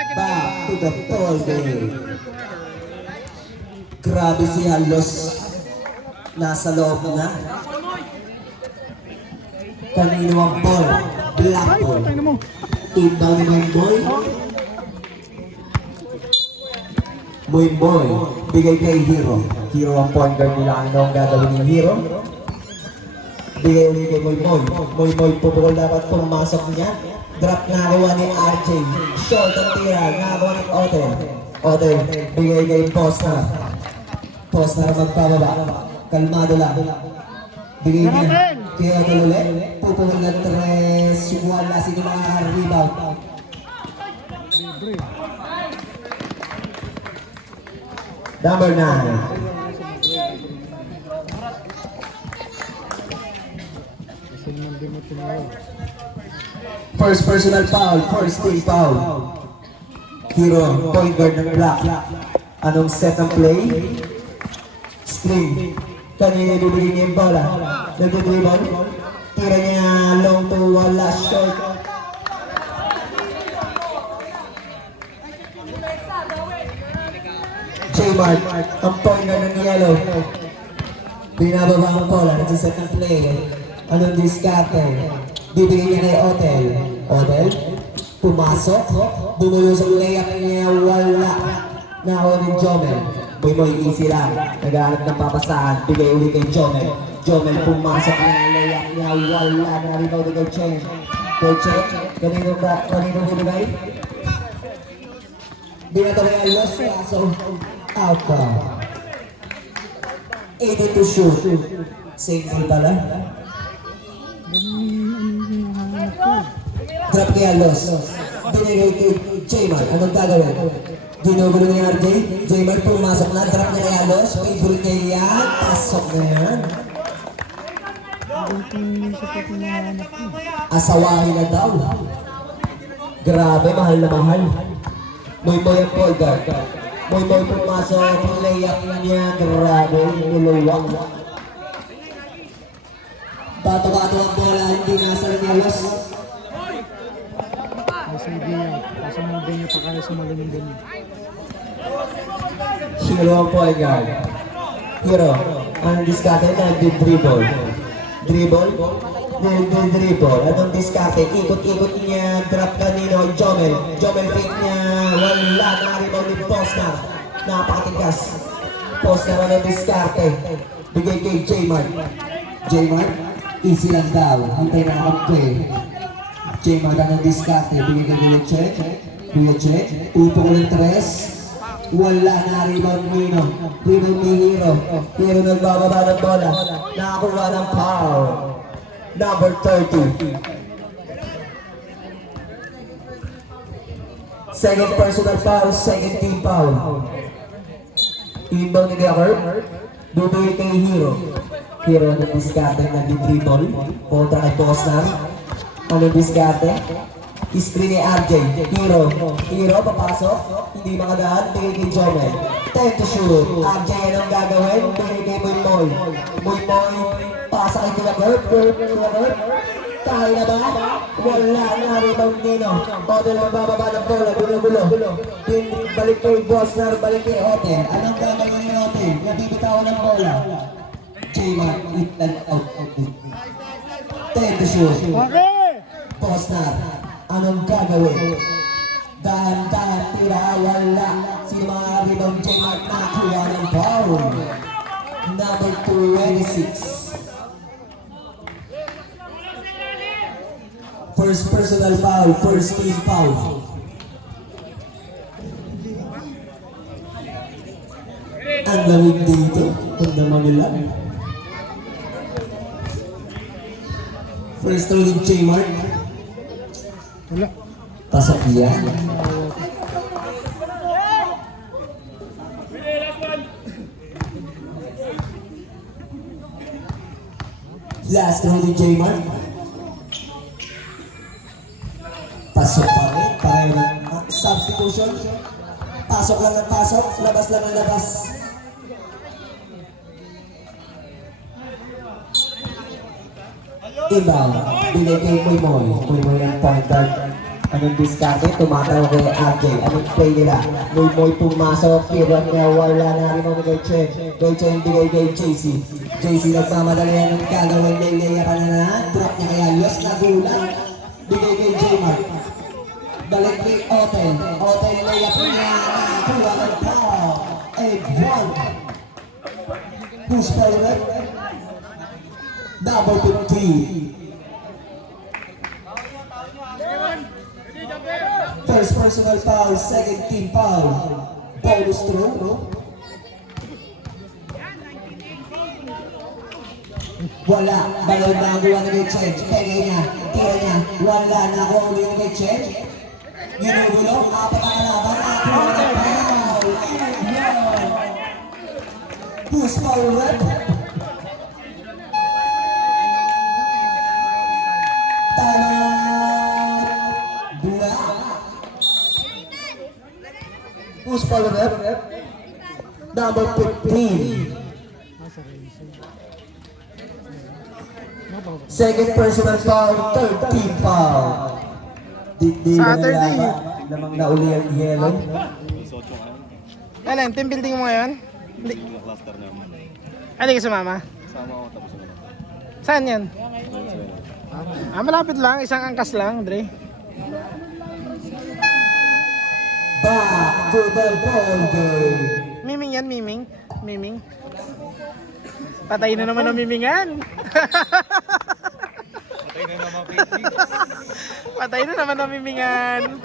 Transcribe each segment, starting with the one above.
Back to the ball game. Grabe si Halos. Nasa loob na. Kanino ang ball? Black ball. Inbound ni Moyboy. Moyboy. Bigay kay Hero. Hero ang point guard nila. Ano ang gagawin ni Hero? Bigay ulit kay Moyboy. Moyboy pupukol dapat pumasok niya. Drop nakakuha ni RJ. Short ang tira. Nakakuha ni Otel. Otel. Bigay kay Posner. Posner magpababa. Kalmado lang. Bigay niya. Kaya Otel ulit. Pupukol na 3. Wala sino makaka-rebound. Number 9. First personal foul, first team foul. Hero, point guard ng Black. Anong set ng play? Screen. Kanina bibigyan niya yung bola. Nag-dribble. Tira niya long to wala short. J-Mart, ang point guard ng yellow. Binababa ang bola, nag-set ng play. Anong diskarte? Bibigyan niya kay Otel. Otel, pumasok. Bumulos ang layup niya, wala. Nakakuha ni Jomel. Moy easy lang. Naghahanap ng papasahan. Bigay ulit kay Jomel. Jomel pumasok na layup niya, wala. Naribaw din kay Chen. Kay Chen, kanino bibigay? Binataway ang loss, so out pa. 80 to shoot. Safety pala. Drop kay Alos. Binigay kay J-Mart. Anong gagawin? Ginugulo ni RJ. J-Mart pumasok na. Drop niya kay Alos. Favorite niya yan. Pasok na yan. Asawahin na daw. Grabe, mahal na mahal. Moyboy ang point guard. Moyboy pumasok. Layup niya. Grabe. Nilawak. Bato-bato ang bola. Hindi nasa ni Alos. Kasi mga ganyan pa kaya sa malaming ganyan. Hero ang point guard. Hero, ang diskarte na nag-dribble. Dribble? Nag-dribble. Anong diskarte? Ikot-ikot niya. Drop kanino. Jomel. Jomel fake niya. Wala. Naribaw ni Posner. Napakatigas. Posner ang diskarte. Bigay kay J-Mart. J-Mart, easy lang daw. Hintay na nakapay. J-Mart ang diskarte. Bigay kay Wheelcheck. Wheelcheck. Upo ko ng 3. Wala na rebound Nino. Rebound ni Hero. Hero nagbababa ng bola. Nakakuha ng foul. Number 30. Second personal foul. Second team foul. Inbound ni Gabber. Bibigay kay Hero. Hero ng diskarte na di-dribble. Kontra kay Posner. Anong diskarte? Screen ni RJ. Hero. Hero, papasok. Hindi makadaan. Bigay kay Jomel. 10 to shoot. RJ, anong gagawin? Bigay kay Moyboy. Moyboy. Pasa kay Tulagert. Kaya na ba? Wala na rebound Nino. Otel magbababa ng bola. Gulo-gulo. Balik kay Bosner. Balik kay Otel. Anong gagawin ni Otel? Nabibitawan ng bola. J-Mart. It out. 10 to shoot. Bosner. Anong gagawin? Dahan-dahan tira, wala. Sino mga rebound J-Mart nakuha ng foul? Number 26. First personal foul, first team foul. Ang lamig dito. Ang naman nila. First throw ni J-Mart. Wala. Pasok yan. Last throw ni J-Mart. Pasok pa rin. Pareho ng substitution. Pasok lang ng pasok. Labas lang ng labas. Inbound. Binigay kay Moymoy. Moymoy ang point guard. Anong diskarte? Tumatawa kay RJ. Anong play nila? Moy pumasok. Kirot niya. Wala na rin mo kay Chen. Kay Chen bigay kay JC. JC nagmamadali yan ng gagawin. Laya ka na. Drop niya kay Alios. Nagulat. Bigay kay J-Mark. Balik kay Otel. Otel layup niya. Kuha ng foul. 8-1. Push forward. Number 15. First personal foul, second team foul. Bonus throw. Wala. Balon na kuha na kay Chen. Pegay niya. Tira niya. Wala na kuha ulit na kay Chen. Ginugulo. Apat ang kalaban. Nakuha na foul. Push forward. Push forward. Number 15. Second personal foul, third team foul. Di Saturday. Namang nauli ang yellow. Alan, team building mo ngayon? Hindi. Hindi ka sumama? Sama ako tapos na. Saan yan? Malapit lang. Isang angkas lang, Dre. Back to the ball game. Miming yan, miming. Miming. Patay na naman ang mimingan. Patay na naman Pidgey. Patay na naman ang mimingan.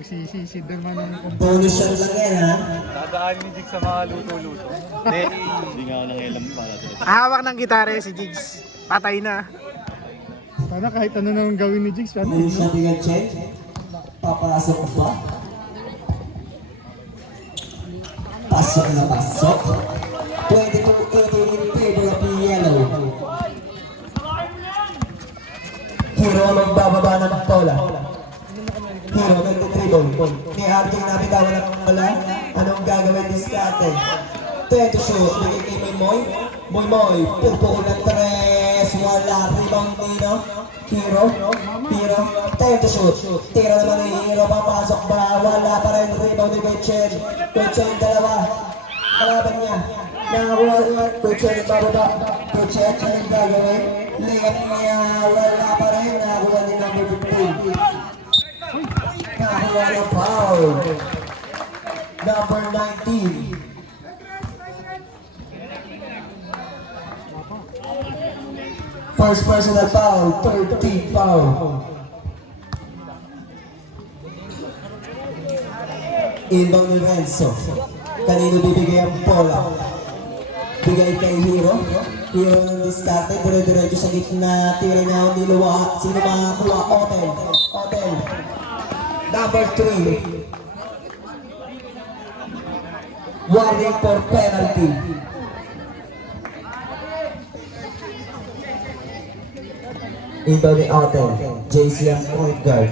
Si naman ang Bonus shot lang yan, ha? Dadaan ni Jig sa mga luto-luto. Hindi nga ako nang alam para sa Hawak ng gitara si Jigs. Patay na. Sana kahit ano naman gawin ni Jigs, ano? Bonus shot yung check. Papasok ba? Pasok na pasok. 22-18 in favor of the yellow. Hero magbababa ng bola. Hero nagtitribble. Ni RJ nabitawan ng bola. Anong gagawin ni Scate? 10 to shoot. Bigay kay Moy. Moy. Pupukol ng 3. Wala. Rebound Nino. Hero. 10 to shoot. Tira naman ni Hero. Papasok ba? Wala pa rin. Rebound ni Chen. Chen dalawa. Kalaban niya. Nakakuha. Chen bababa. Chen anong gagawin? Layup niya. Wala pa rin. Nakakuha ni number 15. Nakakuha ng foul. Number 19. First personal foul, third team foul. Inbound ni Renzo. Kanino bibigay ang bola? Bigay kay Hero. Hero ng diskarte, dire-diretso sa gitna. Tira niya ang niluwa. Sino makakuha? Otel. Number 3. Warning for penalty. Inbound ni Otel. JC ang point guard.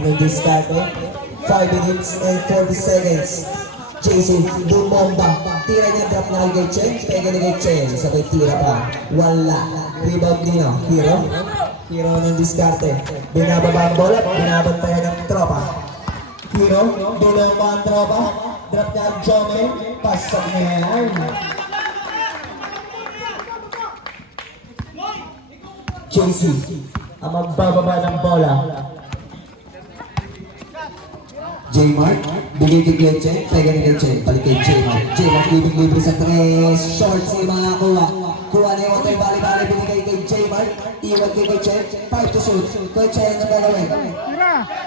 Anong diskarte? 5 minutes and 40 seconds. JC, dumomba. Tira niya, drop na kay Chen. Pega ni kay Chen. Sabay tira pa. Wala. Rebound nino. Hero ng diskarte. Binababa ang bola. Binabantayan ng tropa. Hero. Dumomba ang tropa. Drop niya ang Jome. Pasok niya yan. JC. Ang magbababa ng bola. J-Mark, bigay kay Glenchen, pega ni Glenchen, balik kay J-Mark. J-Mark, libre sa 3, short si mga kuha. Kuha na yung hotel, bali-bali, binigay kay J-Mark, iwan kay Glenchen, 5 to shoot. Glenchen, ang galawin.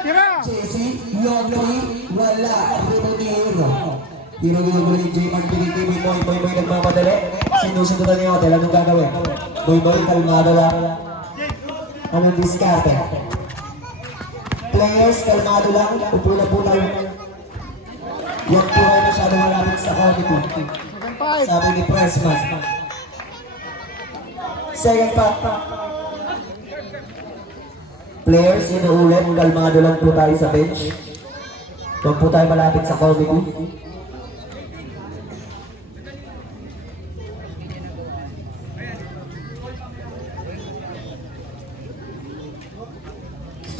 Tira! JC, long 3, wala, rebound ni Hero. Hero ginugulo ni J-Mark, bigay kay Moy, nagmamadali. Sinusundutan ni hotel, anong gagawin? Moy, kalmado lang. Anong diskarte? Players, kalmado lang. Upo na po tayo. Yan po ay masyado malapit sa committee. Sabi ni Pressman. Second part. Players, inuulit. Kalmado lang po tayo sa bench. Huwag po tayo malapit sa committee.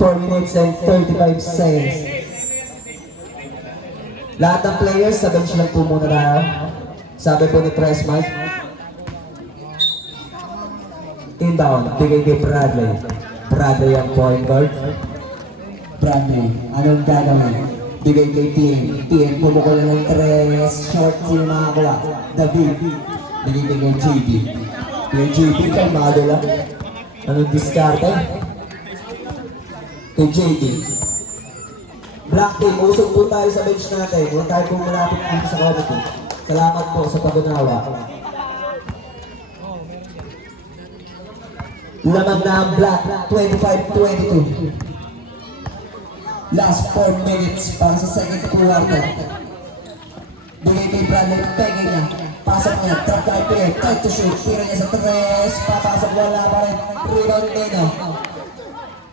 4 minutes and 35 seconds. Lahat ng players sa bench lang po muna tayo. Sabi po ni Press Mike. Inbound, bigay kay Bradley. Bradley ang point guard. Bradley, anong gagawin? Bigay kay TM. TM, pumukul na ng 3. Short, sino makakuha? David. Bigay kay JB. Kay JB, kalmado lang. Anong diskarte? Kay JB. Black team, usog po tayo sa bench natin. Huwag tayo po malapit dito sa committee. Salamat po sa pag-unawa. Lamang na ang Black, 25-22. Last 4 minutes para sa second quarter. Bigay kay Brandon, pegay niya. Pasok niya, trap kay Pierre, time to shoot. Tira niya sa 3, papasok, wala pa rin. Rebound Nino.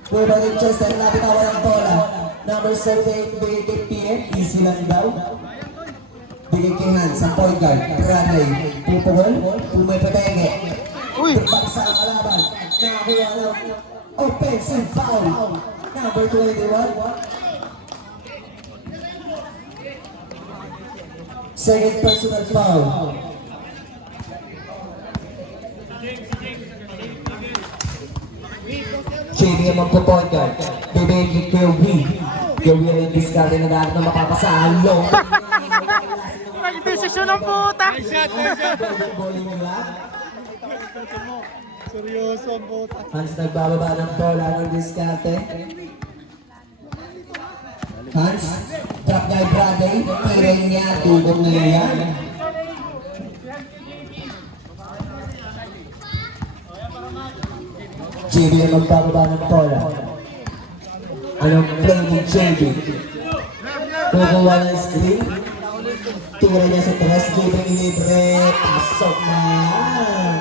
Rebound in Chester, nabitawan ng bola. Number 78, bigay kay Pierre, easy lang daw. Bigay kay Hans, ang point guard. Bradley, pupukol, pumipetenge. Uy! Baksa ang kalaban. Nakakuha ng offensive foul. Number 21. Second personal foul. JB ang magpo-point guard. Bibigay kay Will. Kay Will ang diskarte na dahil na mapapasalo. Nag-desisyon ng puta! Bowling nila. Seryoso ang bota. Hans nagbababa ng bola ng diskarte. Hans, drop guy Bradley, tirin niya, tubog na yan. JB ang magbababa ng bola. Anong play ni JB? Kukuha ng screen. Tira niya sa tres, JB libre, pasok na yan.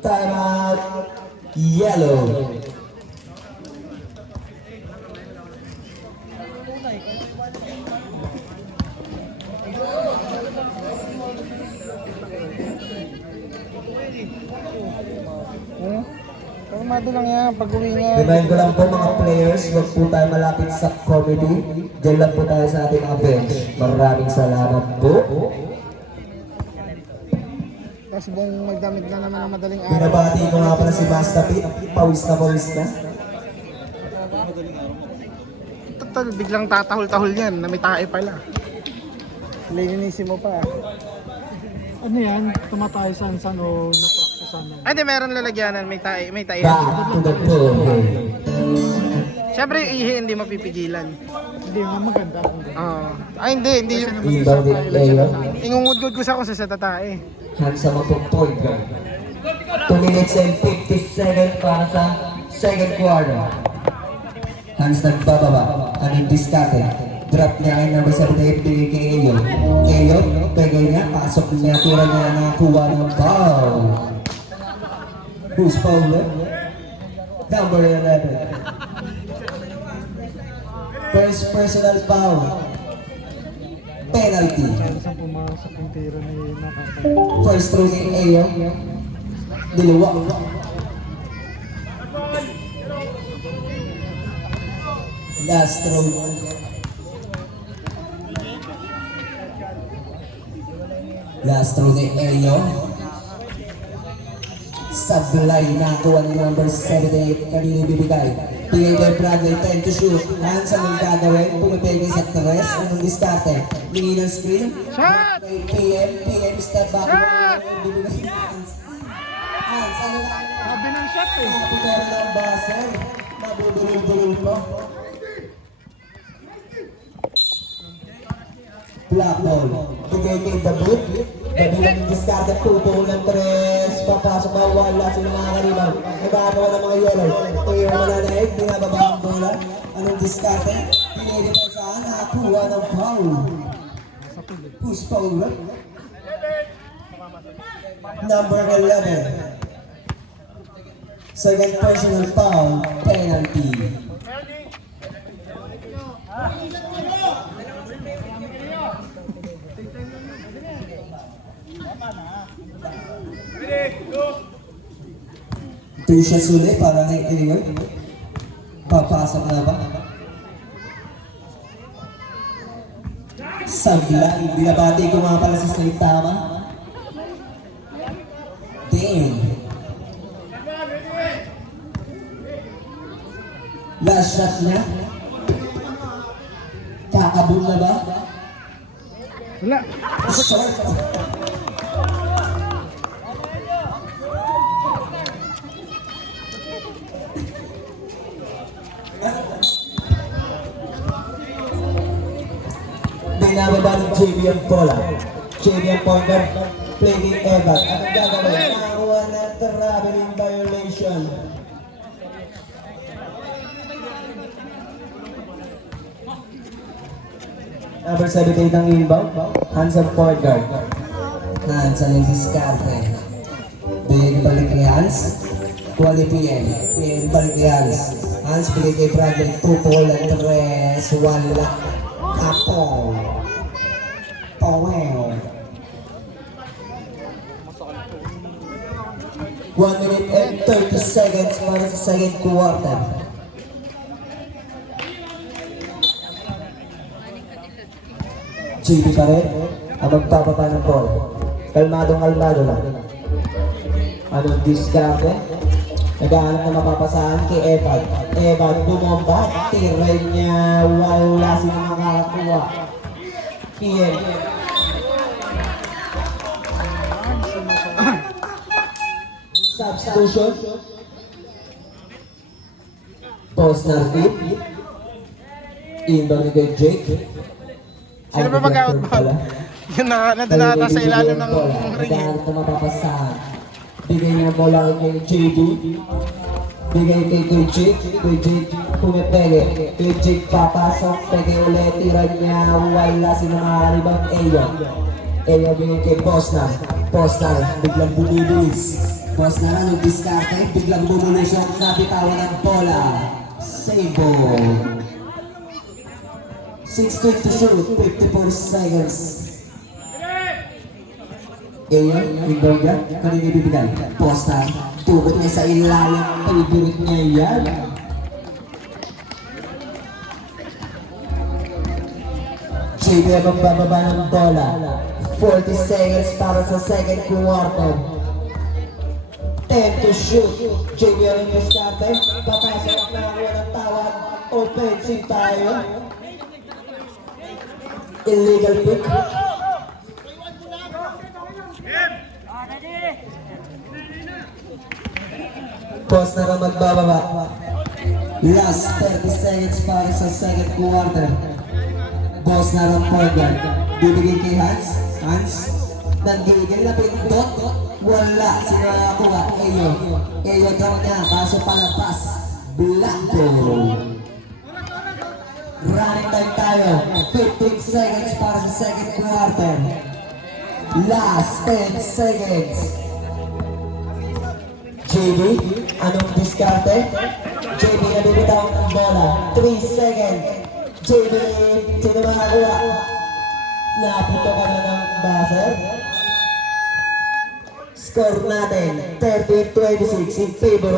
Time out, yellow. Kalmado lang yan, pag-uwi niya. Remind ko lang po mga players, huwag po tayo malapit sa comedy. Diyan lang po tayo sa ating mga bench. Maraming salamat po. Tapos buong magdamit na naman ng madaling araw. Binabati ko nga pala si Master Pete. Pawis na. Total, biglang tatahol-tahol yan, na may tae pala. Linisin mo pa. Ano yan? Tumatay saan o na-practicean mo? Ay, di, meron lalagyanan, may tae. Back to the pool. Siyempre, ihi, hindi mapipigilan. Hindi nga maganda. Oo. Ay, hindi. Inbound din Leo. Ingungudgod ko sa tatae. Hans ang magpo-point guard. 2 minutes and 50 seconds para sa second quarter. Hans nagbababa. Anong diskarte? Drop niya kay number 78, bigay kay Eyo. Eyo, pegay niya, pasok niya, tira niya, nakakuha ng foul. Who's foul? Number 11. First personal foul. Penalty. Isang pumasok yung tira ni nakakaya. First throw ni Eyo. Diluwa. Last throw. Last throw ni Eyo. Sablay na kuha ni number 78. Kanina bibigay. Bigay kay Bradley, 10 to shoot. Hans ang gagawin. Pumipigay sa tres. Anong diskarte? Lingi ng screen. Shot! Kay PM step back. Shot! Bibigay ni Hans. Hans, ano na? Sabi ng shot eh. Kapitero ng base. Nabubulol-bulol po. Black ball. Bigay kay David. David ang diskarte. Tutulong ng tres. Papasok ba? Wala sila mga karibaw. Nagkakawa ng mga yellow. Tuyo na nanahig. Binababa ang bola. Anong diskarte? Pinili pa saan? Nakakuha ng foul. Who's foul? Number 11. Second personal foul. Penalty. Ready, go! 2 shots ulit para kay Iligoy. Papasok na ba? Sagla, binabati ko nga pala sa Saitama. Damn. Last shot na. Kakabul na ba? Wala. Short. Binababa ng JB ang bola. JB ang point guard. Playing Evan. Anong gagawin? Nakakuha na traveling violation. Number 78 ang inbound. Hands up point guard. Hands ang diskarte. Big balik kay Hans. Quality PM. PM balik kay Hans. Hans bigay kay Bradley. 2 ball at 3. Wala. Kapong. Powell. 1 minute and 30 seconds para sa second quarter. JB pa rin ang magpapapa ng ball. Kalmadong-kalmado lang. Anong diskarte? Naghahanap na mapapasahan kay Evan. Evan bumomba. Tiray niya. Wala sila makakakuha. PM. Substitution. Post na tip. Inbound ni kay Jake. Sino ba mag-outbound? Yun na, nandun ata sa ilalim ng ring. Naghahanap na mapapasahan. Bigay niya bola kay JB. Bigay kay Jake. Kay Jake pumipege. Kay Jake papasok. Pege ulit. Tira niya. Wala sila makakariban. Eyo bigay kay Bosnar. Bosnar. Biglang bumibilis. Bosnar ang diskarte. Biglang bumulis siya. Nabitawan ng bola. Save ball. 6 to shoot. 54 seconds. Ayan, inbound yan. Kanina ibibigay. Posta. Tukot niya sa ilalim. Paliburit niya yan. JB ang magbababa ng bola. 40 seconds para sa second quarter. 10 to shoot. JB ang diskarte. Papasok at nakakuha ng tawad. Offensive tayo. Illegal pick. Post na magbababa. Last 30 seconds para sa second quarter. Boss na ng point guard. Bibigay kay Hans. Hans. Nanggigil na pindot. Wala. Sino nakakuha? Eyo daw niya. Kaso palabas. Blanco. Running time tayo. 15 seconds para sa second quarter. Last 10 seconds. JB, anong diskarte? JB na bibitaw ng bola. 3 seconds. JB, sino makakuha? Napunto ka na ng buzzer. Score natin, 13-26 in favor